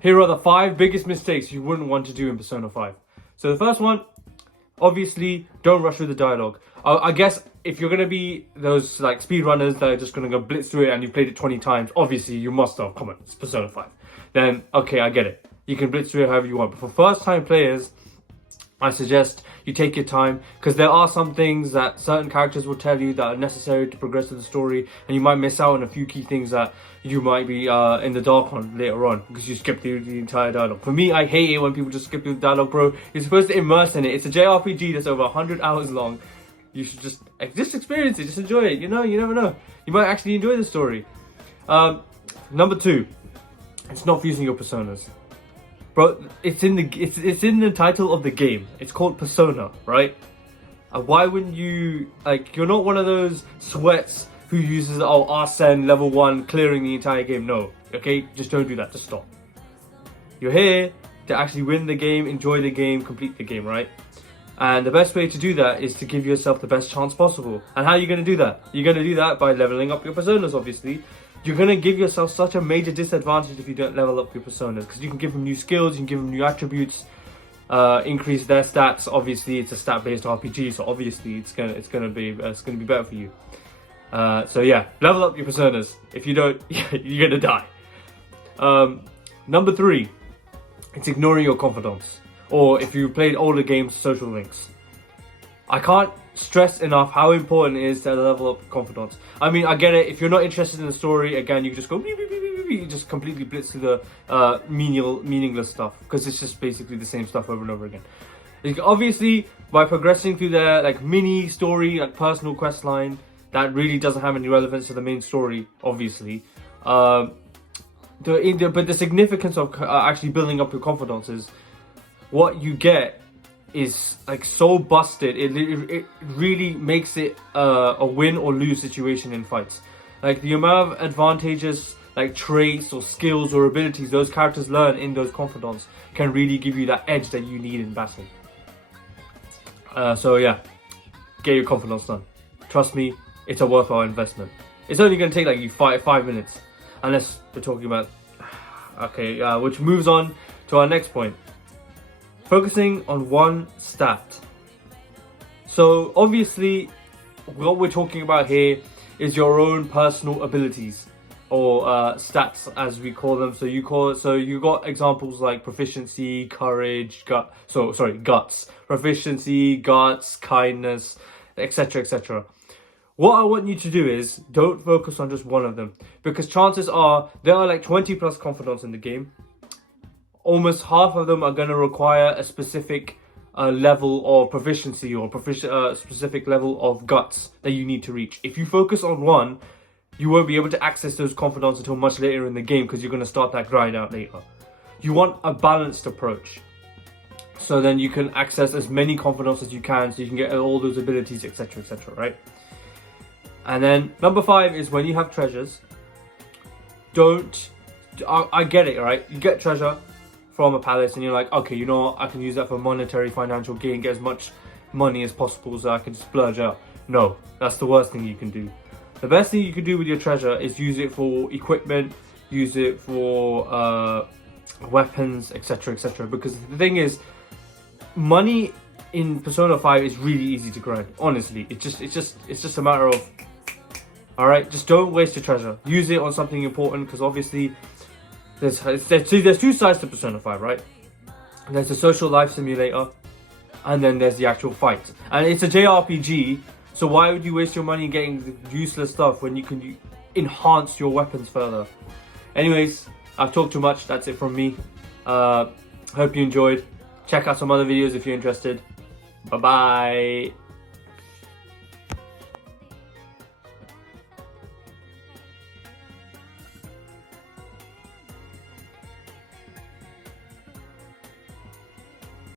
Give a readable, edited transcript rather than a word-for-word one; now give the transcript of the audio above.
Here are the 5 biggest mistakes you wouldn't want to do in Persona 5. So the first one, obviously, don't rush through the dialogue. I guess if you're going to be those like speedrunners that are just going to go blitz through it and you've played it 20 times, obviously you must have. Come on, it's Persona 5. Then, okay, I get it. You can blitz through it however you want. But for first time players, I suggest you take your time, because there are some things that certain characters will tell you that are necessary to progress to the story, and you might miss out on a few key things that you might be in the dark on later on because you skip through the entire dialogue. For me, I hate it when people just skip through the dialogue, bro. You're supposed to immerse in it. It's a JRPG that's over 100 hours long. You should just experience it, just enjoy it. You know, you never know. You might actually enjoy the story. Number 2, it's not fusing your personas. Bro, it's in the title of the game. It's called Persona, right? Why wouldn't you, like, you're not one of those sweats who uses, Arsene level 1 clearing the entire game. No, okay? Just don't do that, just stop. You're here to actually win the game, enjoy the game, complete the game, right? And the best way to do that is to give yourself the best chance possible. And how are you going to do that? You're going to do that by leveling up your personas, obviously. You're going to give yourself such a major disadvantage if you don't level up your personas, because you can give them new skills, you can give them new attributes, increase their stats. Obviously, it's a stat-based RPG, so obviously it's gonna be better for you. So yeah, level up your personas. If you don't, you're gonna die. Number 3, it's ignoring your confidants, or if you played older games, social links. I can't stress enough how important it is to level up confidants. I mean, I get it. If you're not interested in the story, again, you can just go beep, beep, beep, beep, beep, just completely blitz through the meaningless stuff, because it's just basically the same stuff over and over again. Obviously, by progressing through their like mini story, like personal quest line, that really doesn't have any relevance to the main story, obviously. But the significance of actually building up your confidence is what you get is like so busted. It really makes it a win or lose situation in fights. Like the amount of advantages, like traits or skills or abilities those characters learn in those confidants can really give you that edge that you need in battle. So yeah, get your confidants done. Trust me, it's a worthwhile investment. It's only going to take like you 5 minutes, unless we're talking about which moves on to our next point. Focusing on one stat. So obviously, what we're talking about here is your own personal abilities, or stats as we call them. So you got examples like proficiency, courage, guts, proficiency, guts, kindness, etc., etc. What I want you to do is don't focus on just one of them, because chances are there are like 20 plus confidants in the game. Almost half of them are going to require a specific level of proficiency, or specific level of guts that you need to reach. If you focus on one, you won't be able to access those confidants until much later in the game, because you're going to start that grind out later. You want a balanced approach, so then you can access as many confidants as you can, so you can get all those abilities, etc., etc., right? And then number 5 is when you have treasures, I get it, right? You get treasure from a palace and you're like, okay, you know what, I can use that for monetary financial gain, get as much money as possible so I can splurge out. No, that's the worst thing you can do. The best thing you can do with your treasure is use it for equipment, use it for weapons, etc., etc. Because the thing is, money in Persona 5 is really easy to grind. Honestly, it's just a matter of, all right, just don't waste your treasure. Use it on something important, because obviously there's 2 sides to Persona 5, right? There's the social life simulator, and then there's the actual fight. And it's a JRPG, so why would you waste your money getting useless stuff when you can enhance your weapons further? Anyways, I've talked too much. That's it from me. Hope you enjoyed. Check out some other videos if you're interested. Bye bye.